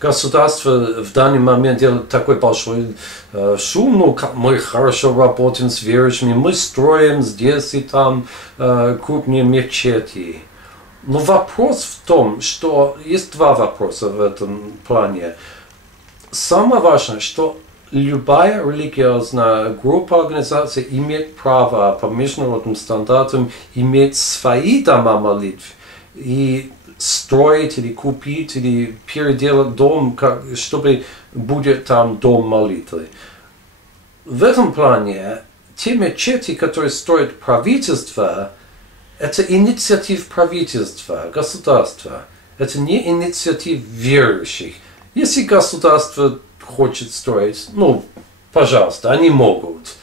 государство в данный момент делает такой большой шум, ну, мы хорошо работаем с верующими, мы строим здесь и там крупные мечети. Но вопрос в том, что есть два вопроса в этом плане. Самое важное, что любая религиозная группа, организация имеет право по международным стандартам иметь свои дома молитв и строить или купить или переделать дом, чтобы будет там дом молитвы. В этом плане те мечети, которые строит правительство, это инициатива правительства, государства. Это не инициатива верующих. Если государство хочет строить, ну, пожалуйста, они могут.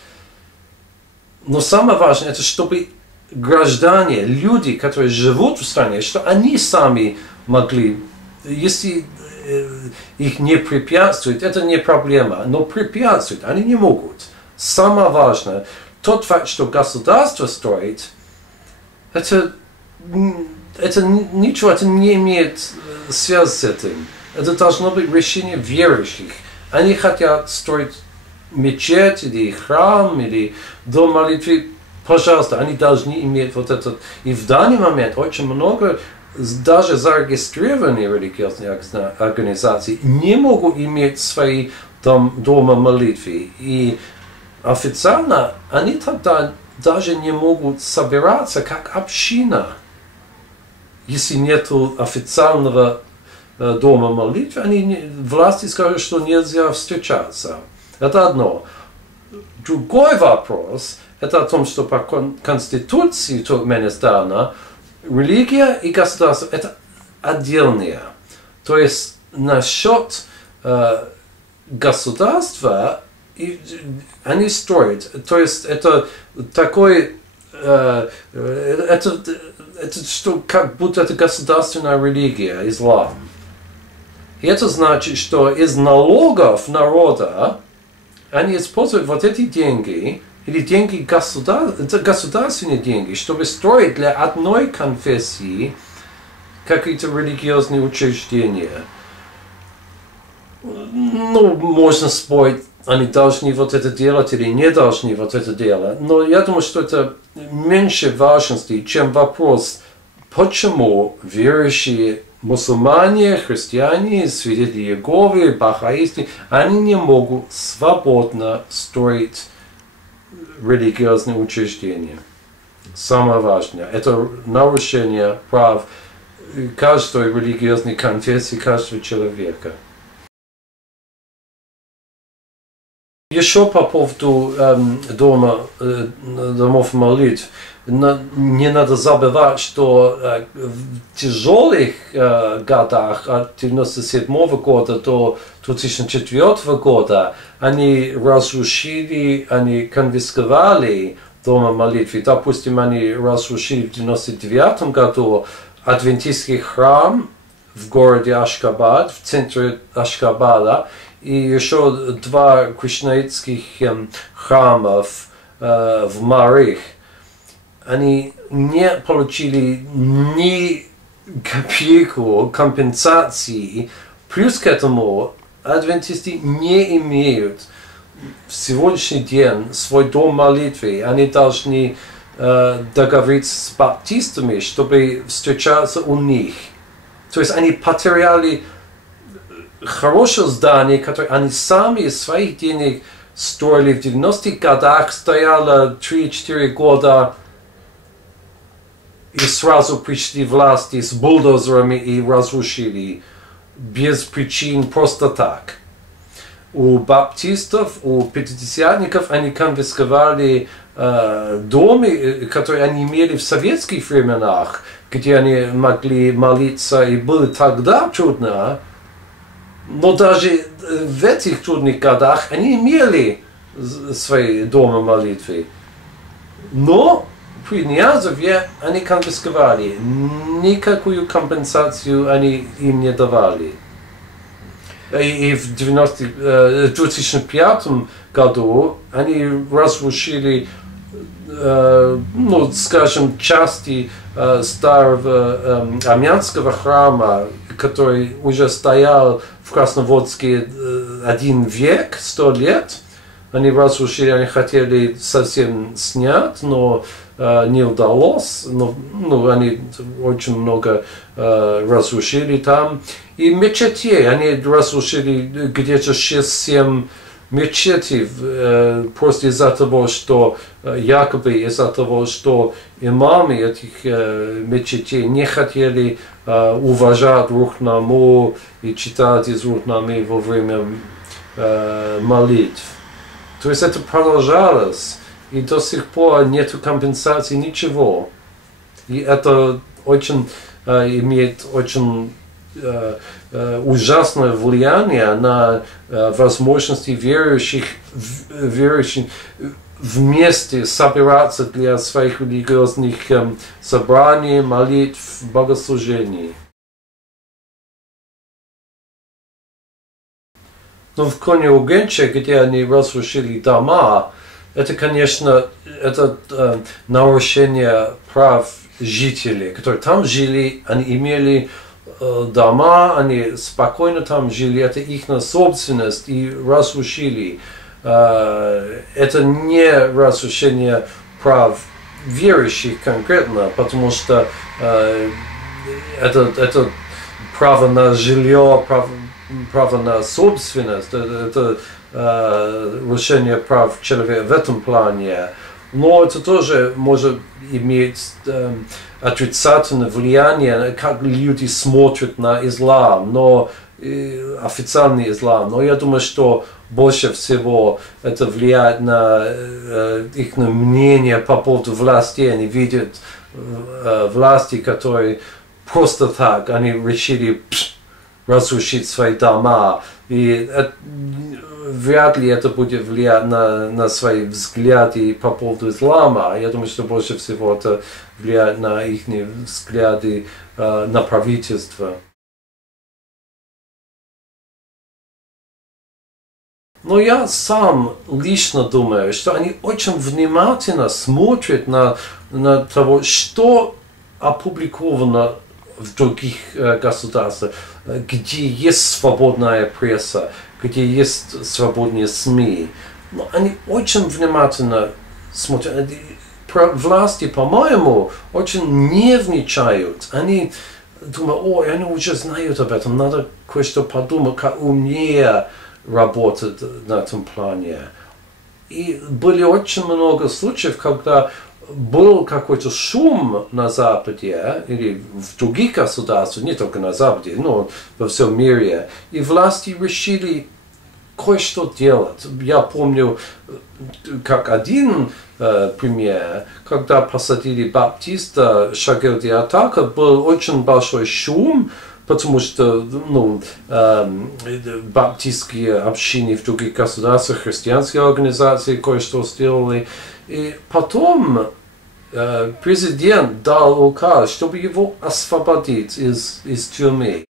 Но самое важное, это чтобы граждане, люди, которые живут в стране, что они сами могли, если их не препятствует, это не проблема, но препятствует, они не могут. Самое важное, тот факт, что государство строит, это ничего, это не имеет связи с этим. Это должно быть решение верующих. Они хотят строить мечеть, или храм, или дом молитвы. Пожалуйста, они должны иметь вот этот. И в данный момент очень много даже зарегистрированные религиозные организации не могут иметь свои дома молитвы. И официально они тогда даже не могут собираться как община. Если нет официального дома молитвы, власти скажут, что нельзя встречаться. Это одно. Другой вопрос, это о том, что по Конституции Туркменистана религия и государство это отдельные. То есть насчет государства они строят. То есть это такой, это что как будто это государственная религия, ислам. И это значит, что из налогов народа они используют вот эти деньги, или деньги государственные деньги, чтобы строить для одной конфессии какие-то религиозные учреждения. Ну, можно спорить, они должны вот это делать или не должны вот это делать. Но я думаю, что это меньше важности, чем вопрос, почему верующие мусульмане, христиане, свидетели Иеговы, бахаисты, они не могут свободно строить религиозные учреждения. Самое важное, это нарушение прав каждой религиозной конфессии, каждого человека. Еще по поводу домов молитв, не надо забывать, что в тяжелых годах от 1997 года до 2004 года они разрушили, они конфисковали дома молитвы. Допустим, они разрушили в 1999 году адвентистский храм в городе Ашхабад, в центре Ашхабада, и еще два кришнаитских храмов в Марих. Они не получили ни копейку компенсации. Плюс к этому адвентисты не имеют в сегодняшний день свой дом молитвы. Они должны договориться с баптистами, чтобы встречаться у них. То есть они потеряли хорошее здание, которое они сами из своих денег строили в 90-х годах, стояло 3-4 года, и сразу пришли власти с бульдозерами и разрушили без причин, просто так. У баптистов, у пятидесятников они конфисковали дома, которые они имели в советских временах, где они могли молиться, и было тогда трудно. Но даже в этих трудных годах они имели свои дома молитвы. Но при Ниязове они конфисковали. Никакую компенсацию они им не давали. И в 2005 году они разрушили, ну, скажем, части старого армянского храма, который уже стоял в Красноводске 1 век, 100 лет. Они разрушили, они хотели совсем снять, но не удалось. Но они очень много разрушили там. И мечетей, они разрушили где-то 6-7 мечетей, просто из-за того, что якобы из-за того, что имамы этих мечетей не хотели уважать Рухнаму и читать из Рухнамы во время молитв. То есть это продолжалось, и до сих пор нет компенсации, ничего. И это очень имеет очень ужасное влияние на возможности верующих вместе собираться для своих религиозных собраний, молитв, богослужений. Но в Конья-Угенче, где они разрушили дома, это, конечно, это нарушение прав жителей, которые там жили, они имели дома, они спокойно там жили, это их собственность, и разрушили. Это не разрушение прав верующих конкретно, потому что это право на жилье, право на собственность, это решение прав человека в этом плане. Но это тоже может иметь отрицательное влияние, как люди смотрят на ислам, но официальный ислам. Но я думаю, что больше всего это влияет на их мнение по поводу власти. Они видят власти, которые просто так, они решили разрушить свои дома. И вряд ли это будет влиять на свои взгляды по поводу ислама. Я думаю, что больше всего это влияет на их взгляды на правительство. Но я сам лично думаю, что они очень внимательно смотрят на того, что опубликовано в других государствах, где есть свободная пресса, где есть свободные СМИ. Но они очень внимательно смотрят. Власти, по-моему, очень нервничают. Они думают, ой, они уже знают об этом, надо кое-что подумать, как умнее работать на этом плане. И были очень много случаев, когда был какой-то шум на Западе или в других государствах, не только на Западе, но во всем мире, и власти решили кое-что делать. Я помню, как один пример, когда посадили баптиста Шагел де Атака, был очень большой шум, потому что баптистские общины в других государствах, христианские организации кое-что сделали. И потом президент дал указ, чтобы его освободить из тюрьмы.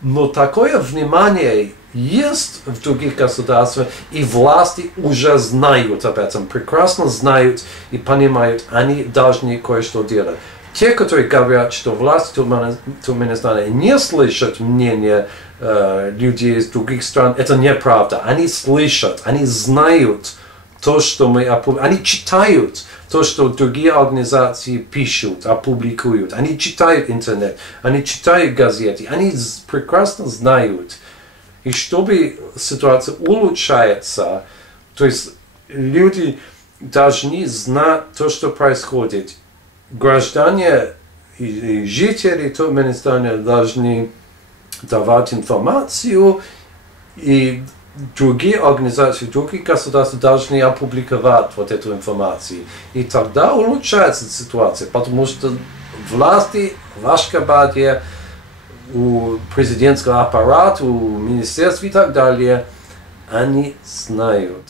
Но такое внимание есть в других государствах, и власти уже знают об этом, прекрасно знают и понимают, они должны кое-что делать. Те, которые говорят, что власти Туркменистана не слышат мнение людей из других стран, это неправда. Они слышат, они знают то, что мы опубликуем. Они читают то, что другие организации пишут, опубликуют. Они читают интернет, они читают газеты, они прекрасно знают. И чтобы ситуация улучшается, то есть люди должны знать то, что происходит. Граждане и жители Туркменистана должны давать информацию, и другие организации, другие государства должны опубликовать вот эту информацию. И тогда улучшается ситуация, потому что власти в Ашхабаде, у президентского аппарата, у министерства и так далее, они знают.